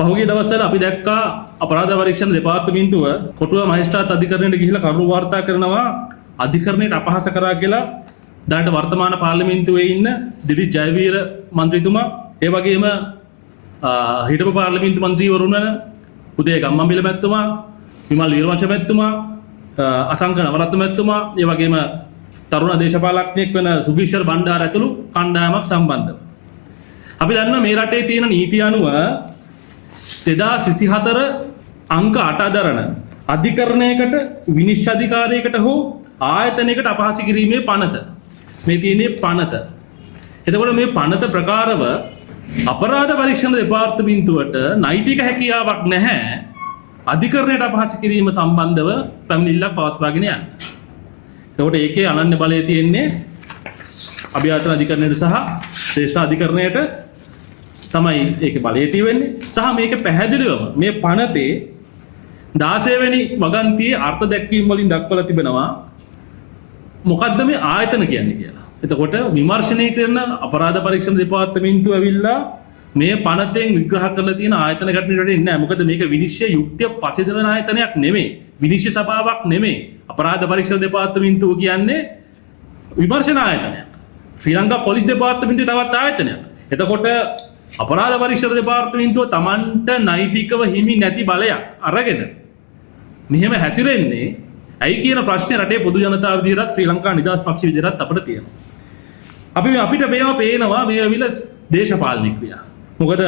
පහුගිය දවස්වල අපි දැක්කා අපරාධ පරීක්ෂණ දෙපාර්තමේන්තුව කොටුව මහේස්ත්‍රාත් අධිකරණයට ගිහිලා කරුණු වාර්තා කරනවා අධිකරණයට අපහාස කරා කියලා දැනට වර්තමාන පාර්ලිමේන්තුවේ ඉන්න දිලිත් ජයවීර මන්ත්‍රීතුමා ඒ වගේම හිටපු පාර්ලිමේන්තු මන්ත්‍රීවරුන් වන උදේ ගම්මන්පිල මැතිතුමා විමල් වීරවංශ මැතිතුමා අසංක නවරත්න මැතිතුමා ඒ වගේම තරුණ දේශපාලඥයෙක් වෙන සුගීෂර් බණ්ඩාර ඇතුළු කණ්ඩායමක් සම්බන්ධව අපි දන්නවා මේ රටේ තියෙන නීතිය අනුව 2024 අංක 8 දරන අධිකරණයකට විනිශ්චය අධිකාරියකට හෝ ආයතනයකට අපහාස කිරීමේ පනත මේ තියෙන්නේ පනත. එතකොට මේ පනත ප්‍රකාරව අපරාධ පරීක්ෂණ දෙපාර්තමේන්තුවට නෛතික හැකියාවක් නැහැ අධිකරණයට අපහාස කිරීම සම්බන්ධව පැමිණිල්ලක් පවත්වාගෙන යන්න. එතකොට ඒකේ අනන්‍ය බලය තියෙන්නේ අභ්‍යන්තර අධිකරණයට සහ ශ්‍රේෂ්ඨ අධිකරණයට තමයි ඒකේ බලය තියෙන්නේ. සහ මේක පැහැදිලිවම මේ පනතේ 16 වෙනි වගන්තියේ අර්ථ දැක්වීම වලින් දක්වලා තිබෙනවා මොකද්ද මේ ආයතන කියන්නේ කියලා. එතකොට විමර්ශනය කරන අපරාධ පරීක්ෂණ දෙපාර්තමේන්තුව ඇවිල්ලා මේ පනතෙන් විග්‍රහ කරලා තියෙන ආයතන ගැටණියට නෑ. මොකද මේක විනිශ්චය යුක්තිය පසෙදරන ආයතනයක් නෙමෙයි. විනිශ්චය සභාවක් නෙමෙයි. අපරාධ පරීක්ෂණ දෙපාර්තමේන්තුව කියන්නේ විමර්ශන ආයතනයක්. ශ්‍රී ලංකා පොලිස් දෙපාර්තමේන්තුවේ තවත් ආයතනයක්. එතකොට අපරාධ පරීක්ෂණ දෙපාර්තමේන්තුව Tamanට නෛතිකව හිමි නැති බලයක් අරගෙන මෙහෙම හැසිරෙන්නේ ඇයි කියන ප්‍රශ්නේ රටේ පොදු ජනතාව විදිහට ශ්‍රී ලංකා නිදහස් පක්ෂ විදිහට අපිට තියෙනවා. අපිට මේවා පේනවා මේ විල දේශපාලනික විදිහ. මොකද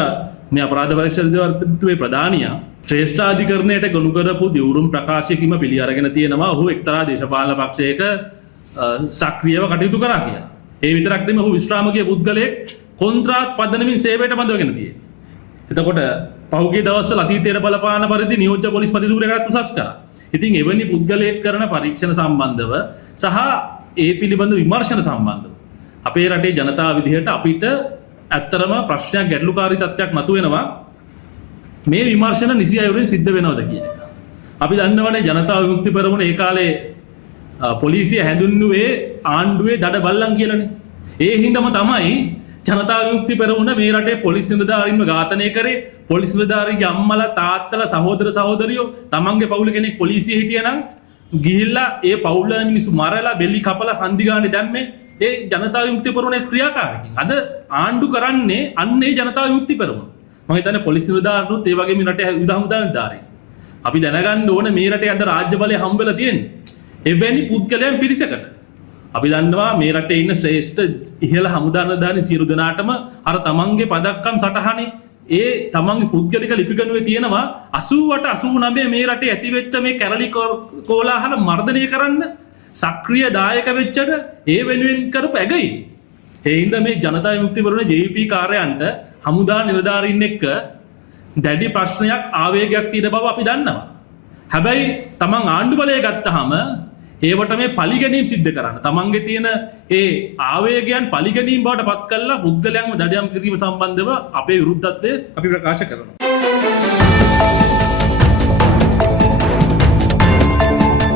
මේ අපරාධ පරීක්ෂණ දෙපාර්තමේන්තුවේ ප්‍රධානියා ශ්‍රේෂ්ඨ අධිකරණයට ගොනු කරපු දිවුරුම් ප්‍රකාශයකින්ම පිළි අරගෙන තියෙනවා ඔහු එක්තරා දේශපාලන පක්ෂයක සක්‍රියව කටයුතු කරා කියලා. ඒ විතරක් නෙමෙයි ඔහු විශ්‍රාමකීය පුද්ගලයෙක් කොන්ත්‍රාත් පදනමින් සේවයට බඳවගෙන තියෙනවා. එතකොට පහුගිය දවස්වල අතීතයට බලපාන පරිදි නියෝජ්‍ය පොලිස් පතිතුරයාට උසස් කරා. ඉතින් එවැනි පුද්ගලයෙක් කරන පරීක්ෂණ සම්බන්ධව සහ ඒ පිළිබඳ විමර්ශන සම්බන්ධව අපේ රටේ ජනතාව විදිහට අපිට ඇත්තරම ප්‍රශ්නයක් ගැටලුකාරී තත්ත්වයක් මතුවෙනවා මේ විමර්ශන නිසි අයුරින් සිද්ධ වෙනවද කියන එක. අපි දන්නවනේ ජනතා විමුක්ති පෙරමුණ ඒ කාලේ පොලිසිය හැඳුන්වුවේ ආණ්ඩුවේ දඩ බල්ලන් කියලානේ. ඒ හින්දාම තමයි ජනතා විමුක්ති පෙරමුණ මේ රටේ පොලිස් නිලධාරීන්ව ඝාතනය කරේ. පොලිස් නිලධාරීගේ අම්මලා තාත්තලා සහෝදර සහෝදරියෝ තමන්ගේ පවුල කෙනෙක් පොලිසිය හිටියනම් ගිහිල්ලා ඒ පවුල් වල මිනිස්සු මරලා බෙල්ලි කපලා හන්දි ගානේ දැම්මේ ඒ ජනතා විමුක්ති පෙරමුණේ ක්‍රියාකාරකම්. අද ආණ්ඩු කරන්නේ අන්නේ ජනතා විමුක්ති පෙරමුණ. මම හිතන්නේ පොලිස් නිලධාරීනුත් ඒ වගේ මේ රටේ යුද හමුදා නිලධාරීන්. අපි දැනගන්න ඕනේ මේ රටේ අද රාජ්‍ය බලය හම්බ වෙලා තියෙන්නේ. එවැනි පුද්ගලයන් පිරිසකට. අපි දන්නවා මේ රටේ ඉන්න ශ්‍රේෂ්ඨ ඉහළ හමුදා නිලධාරීන් සියලු දෙනාටම අර තමන්ගේ පදක්කම් සටහනේ ඒ තමන්ගේ පුද්ගලික ලිපිගණුවේ තියෙනවා 88 89 මේ රටේ ඇතිවෙච්ච මේ කැරලි කෝලාහල මර්ධනය කරන්න සක්‍රිය දායක වෙච්චට ඒ වෙනුවෙන් කරපු ඇගයි. ඒ හින්දා මේ ජනතා විමුක්ති පෙරමුණේ JVP කාර්යයන්ට හමුදා නිලධාරීන් එක්ක දැඩි ප්‍රශ්නයක් ආවේගයක් තියෙන බව අපි දන්නවා. හැබැයි තමන් ආණ්ඩු බලය ගත්තාම ඒවට මේ පලිගැනීම් සිද්ධ කරන්න තමන්ගේ තියෙන ඒ ආවේගයන් පලිගැනීම් බවට පත් කරලා පුද්ගලයන්ව දඩයම් කිරීම සම්බන්ධව අපේ විරුද්ධත්වය අපි ප්‍රකාශ කරනවා.